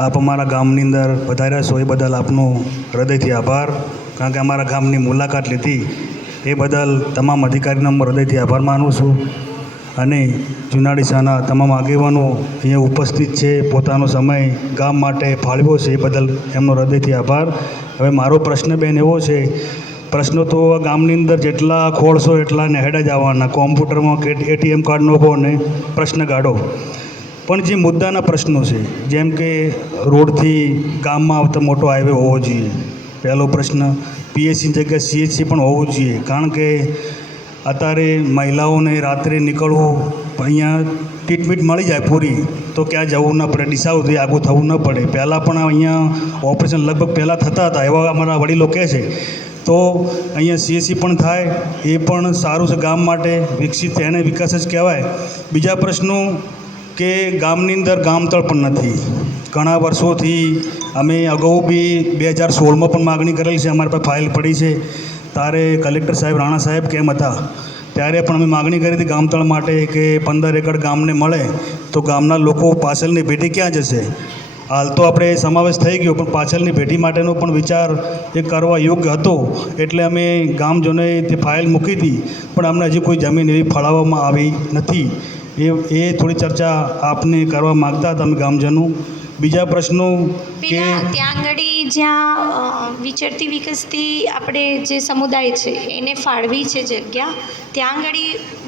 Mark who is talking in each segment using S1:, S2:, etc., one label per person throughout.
S1: આપ અમારા ગામની અંદર વધાર્યા છો એ બદલ આપનો હૃદયથી આભાર. કારણ કે અમારા ગામની મુલાકાત લીધી. એ બદલ તમામ અધિકારીનો હું હૃદયથી આભાર માનું છું. અને જુનાડીસાના તમામ આગેવાનો અહીંયા ઉપસ્થિત છે, પોતાનો સમય ગામ માટે ફાળવ્યો છે, એ બદલ એમનો હૃદયથી આભાર. હવે મારો પ્રશ્ન બેન એવો છે, પ્રશ્નો તો ગામની અંદર જેટલા ખોળશો એટલા નેહડા જ આવવાના. કોમ્પ્યુટરમાં એટીએમ કાર્ડ નોખો અને પ્રશ્ન કાઢો. પણ જે મુદ્દાના પ્રશ્નો છે, જેમ કે રોડથી ગામમાં આવતો મોટો હાઈવે હોવો જોઈએ. પહેલો પ્રશ્ન પીએચસી જગ્યાએ સીએચસી પણ હોવું જોઈએ. કારણ કે અત્યારે મહિલાઓને રાત્રે નીકળવું, અહીંયા ટ્રીટમેન્ટ મળી જાય પૂરી, તો ક્યાં જવું ન પડે ડીસા સુધી આગું થવું ન પડે. પહેલાં પણ અહીંયા ઓપરેશન લગભગ પહેલાં થતા હતા, એવા અમારા વડીલો કહે છે. તો અહીંયા સીએસસી પણ થાય, એ પણ સારું છે ગામ માટે, વિકસિત એને વિકાસ જ કહેવાય. બીજા પ્રશ્નો કે ગામની અંદર ગામતળ પણ નથી. ઘણા વર્ષોથી અમે અગાઉ બી બે હજાર સોળમાં પણ માગણી કરેલી છે. અમારી પાસે ફાઇલ પડી છે. તારે કલેક્ટર સાહેબ, રાણા સાહેબ કેમ હતા? ત્યારે પણ અમે માગણી કરી હતી ગામતળ માટે કે પંદર એકર ગામને મળે તો ગામના લોકો પાછળની પેઢી ક્યાં જશે? હાલ તો આપણે સમાવેશ થઈ ગયો, પણ પાછળની પેઢી માટેનો પણ વિચાર એ કરવા યોગ્ય હતો. એટલે અમે ગામજનોએ તે ફાઇલ મૂકી હતી, પણ અમને હજી કોઈ જમીન એવી ફાળવવામાં આવી નથી. એ એ થોડી ચર્ચા આપને કરવા માગતા હતા અમે ગામજનો. બીજા પ્રશ્નો કે
S2: ત્યાં આગળ જ્યાં વિચરતી વિકસતી આપણે જે સમુદાય છે એને ફાળવી છે જગ્યા ત્યાં આગળ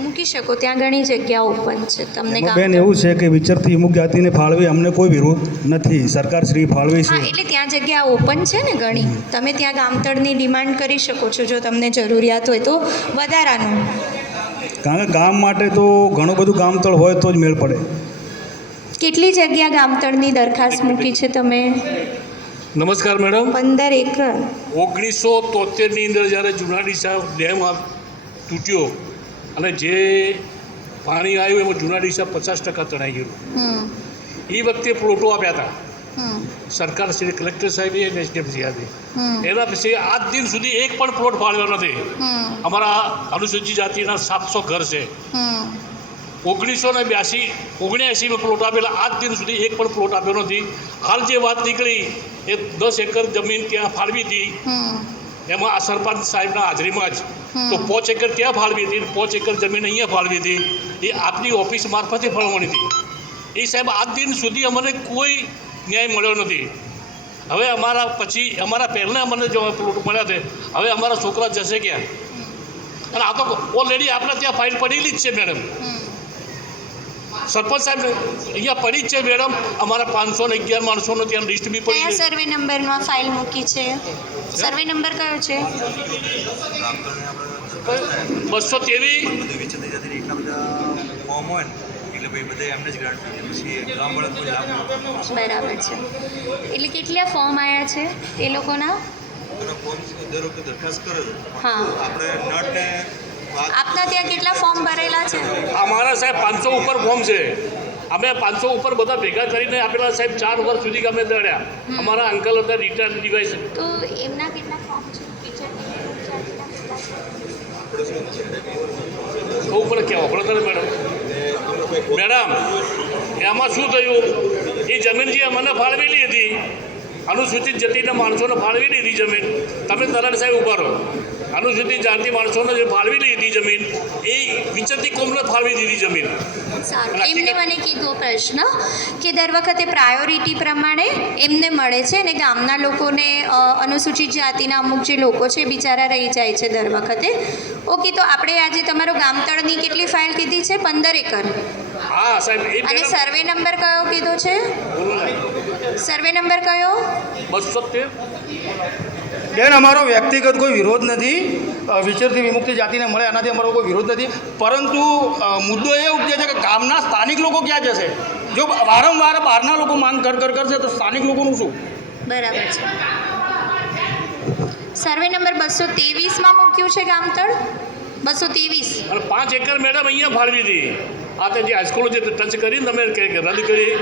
S2: મૂકી શકો ત્યાં ઘણી જગ્યા ઓપન છે. તમને
S1: બેન એવું છે કે વિચરતી અમુક જાતિને ફાળવી અમને કોઈ વિરોધ નથી. સરકાર શ્રી ફાળવી છે.
S2: એટલે ત્યાં જગ્યા ઓપન છે ને ઘણી. તમે ત્યાં ગામતળની ડિમાન્ડ કરી શકો છો જો તમને જરૂરિયાત હોય તો. વધારાનું.
S1: કારણ કે ગામ માટે તો ઘણું બધું ગામતળ હોય તો જ મેળ પડે.
S2: કેટલી જગ્યા ગામતળની દરખાસ્ત મૂકી છે તમે?
S3: નમસ્કાર મેડમ.
S2: પંદર એકર.
S3: ઓગણીસો તોતેરની અંદર જ્યારે જુનાડીસા ડેમ આ તૂટ્યો અને જે પાણી આવ્યું એમાં જુનાડીસા પચાસ ટકા તણાઈ ગયું. એ વખતે પ્લોટો આપ્યા હતા. સરકાર શ્રી કલેક્ટર સાહેબે અને એસડીએમ સાહેબે. એના પછી આજ દિન સુધી એક પણ પ્લોટ ફાળવ્યો નથી. અમારા અનુસૂચિત જાતિના સાતસો ઘર છે. ઓગણીસો ને બ્યાસી ઓગણ્યાસીમાં પ્લોટ આપેલા આજ દિન સુધી એક પણ પ્લોટ આપ્યો નથી. હાલ જે વાત નીકળી એ દસ એકર જમીન ત્યાં ફાળવી હતી. એમાં આ સરપંચ સાહેબના હાજરીમાં જ. તો પોચ એકર ત્યાં ફાળવી હતી? પોચ એકર જમીન અહીંયા ફાળવી હતી. એ આપની ઓફિસ મારફતે ફાળવણી હતી. એ સાહેબ આજ દિન સુધી અમને કોઈ ન્યાય મળ્યો નથી. હવે અમારા પછી અમારા પહેલાં અમને જો પ્લોટ મળ્યા છે હવે અમારા છોકરા જશે ક્યાં? અને આ તો ઓલરેડી આપણે ત્યાં ફાઇલ પડેલી જ છે મેડમ સરપંચ સાહેબ અહીંયા પડી જ છે મેડમ અમારા પાંચસો ને અગિયાર માણસોનો ત્યાં લિસ્ટ બી પડી છે.
S2: સર્વે નંબરમાં ફાઇલ મૂકી છે? સર્વે નંબર કયો છે?
S3: બસો
S4: જાતિના એટલા ભાઈ બધા એમને જ ગ્રાન્ટ થાય પછી ગામવાળા કોઈ લાભ
S2: બરાબર છે. એટલે કેટલા ફોર્મ આવ્યા છે એ લોકોના?
S4: ફોર્મ દર વખતે દરખાસ્ત કરે
S2: હા.
S4: આપણે નટ
S2: આપના ત્યાં કેટલા ફોર્મ ભરેલા છે?
S3: અમારા સાહેબ પાંચસો ઉપર ફોર્મ છે. અમે પાંચસો ઉપર બધા ભેગા કરીને આપેલા સાહેબ ચાર વર્ષ સુધી અમે દોડ્યા અમારા અંકલ હતા રિટાયર ડિવાઇસ
S2: તો એમના કેટલા ફોર્મ છે?
S3: ઉપર કહેવા પડે મેડમ મેડમ એમાં શું થયું? એ જમીન જે અમને ફાળવેલી હતી અનુસૂચિત જાતિના માણસોને ફાળવી દીધી જમીન. તમે તરત સાહેબ ઊભા રહો. અનુસૂચિત જાતિ માણસોને જે ફાળવી લીધી જમીન એ વિચરતી કોમને ફાળવી દીધી જમીન?
S2: એમને મને કીધો પ્રશ્ન કે દર વખતે પ્રાયોરિટી પ્રમાણે એમને મળે છે અને ગામના લોકોને અનુસૂચિત જાતિના અમુક જે લોકો છે બિચારા રહી જાય છે દર વખતે. ઓકે તો આપણે આજે તમારો ગામતળની કેટલી ફાઇલ કીધી છે? પંદર એકર.
S3: હા સાહેબ એ
S2: અને સર્વે નંબર કયો કીધો છે? સર્વે નંબર કયો?
S3: બસો
S5: બેન અમારો વ્યક્તિગત કોઈ વિરોધ નથી. વિચરતી વિમુક્તિ જાતિને મળે એનાથી અમારો કોઈ વિરોધ નથી. પરંતુ મુદ્દો એ ઉપજે છે કે ગામના સ્થાનિક લોકો ક્યાં જશે? જો વારંવાર બહારના લોકો માંગ કર કર કરશે તો સ્થાનિક લોકોનું શું?
S2: બરાબર છે. સર્વે નંબર બસો ત્રેવીસમાં મૂક્યું છે ગામતળ? બસો ત્રેવીસ.
S3: અને પાંચ એકર મેડમ અહીંયા ફાળવી હતી. આ તે જે હાઈસ્કૂલ જે ટચ કરીને તમે રદ કરી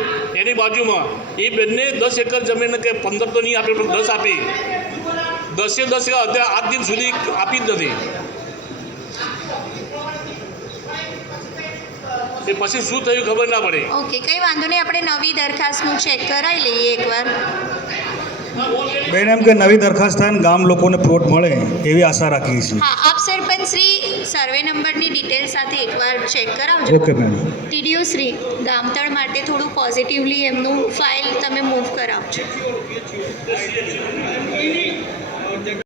S3: એની બાજુમાં એ બંને દસ એકર જમીન કે પંદર તો નહીં આપે પણ દસ આપી. દસે દસ અત્યારે આજ દિન સુધી આપી જ નથી. એ પછી શું થયું ખબર ના પડે.
S2: ઓકે કંઈ વાંધો નહીં આપણે નવી દરખાસ્તનું ચેક કરાવી લઈએ એકવાર.
S1: બેન એમ કે નવી દરખાસ્ત થાય ને ગામ લોકોને પ્લોટ મળે એવી આશા રાખીએ છીએ.
S2: હા આપ સરપંચ શ્રી સર્વે નંબરની ડિટેલ સાથે એકવાર ચેક કરાવજો.
S1: ઓકે મેડમ
S2: ટીડીઓ શ્રી ગામતળ માટે થોડું પોઝિટિવલી એમનું ફાઇલ તમે મૂવ કરાવજો.